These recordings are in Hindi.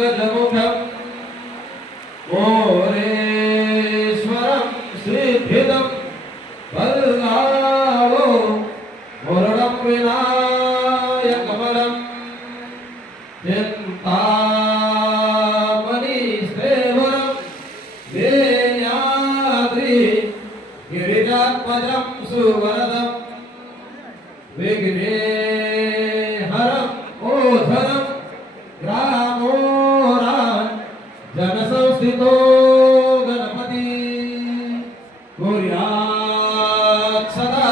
मदमुखम् ओरेश्वरं श्रीभिदं पल्लावो मुरणं विनायकमलं चिन्तामणिस्तेवरं वेण्याद्रि गिरिजात्मजं सुवरदम् సదా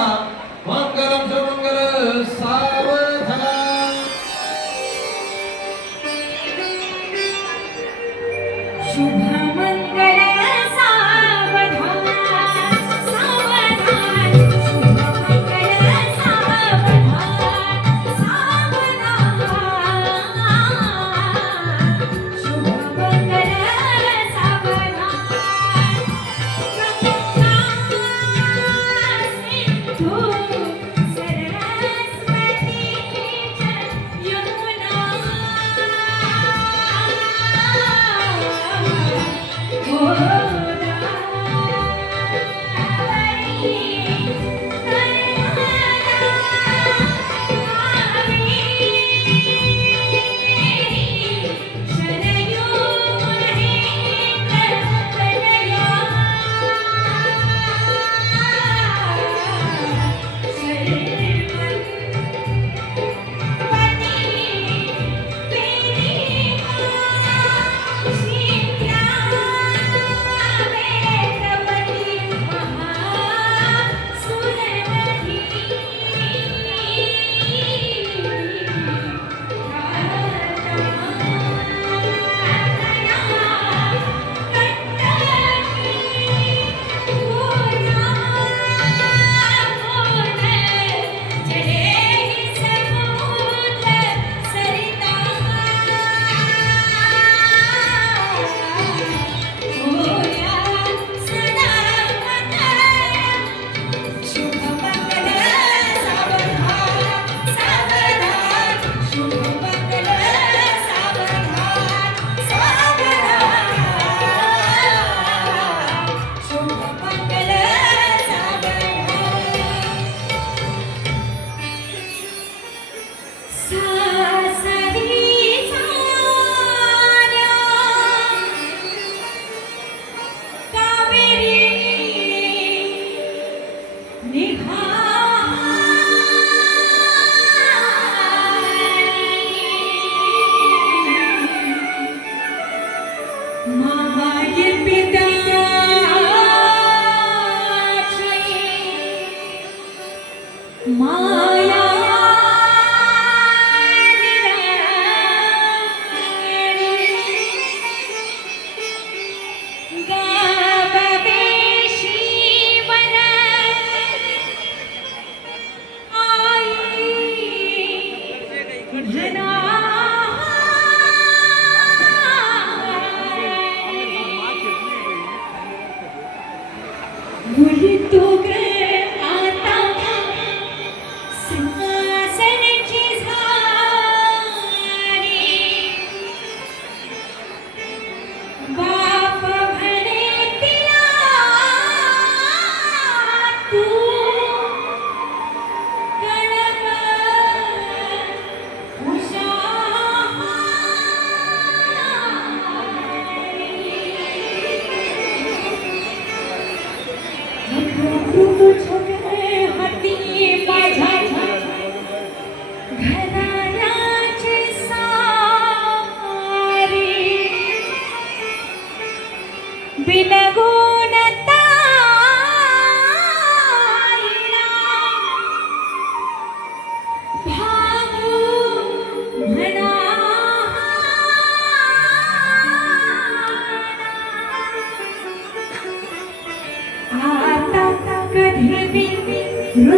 Mom.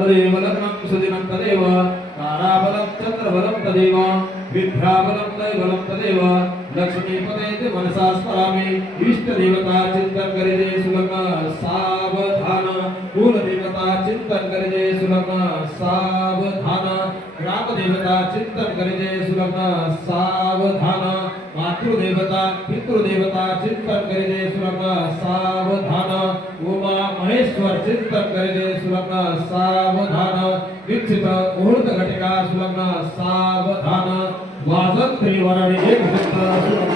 तदेव लग्नं सुदिनं तदेव। ताराबलं चन्द्रबलं तदेव। विद्याबलं दैवलं तदेव। लक्ष्मीपदे लक्ष्मीपते मनसा स्मरामि इष्टदेवता चिंतन करिजे सुलग्न सावधान। कुलदेवता चिंतन करिजे सुलग्न सावधान। ग्रामदेवता चिंतन करिजे सुलग्न सावधान। मातृदेवता, पितृदेवता चिंतन करिजे सुलग्न सावधान। महेश्वर चिंतन करिजे सुलग्न सावधान दीक्षित मुहूर्त घटिका सुलग्न सावधान वाजंत्री सुलग्न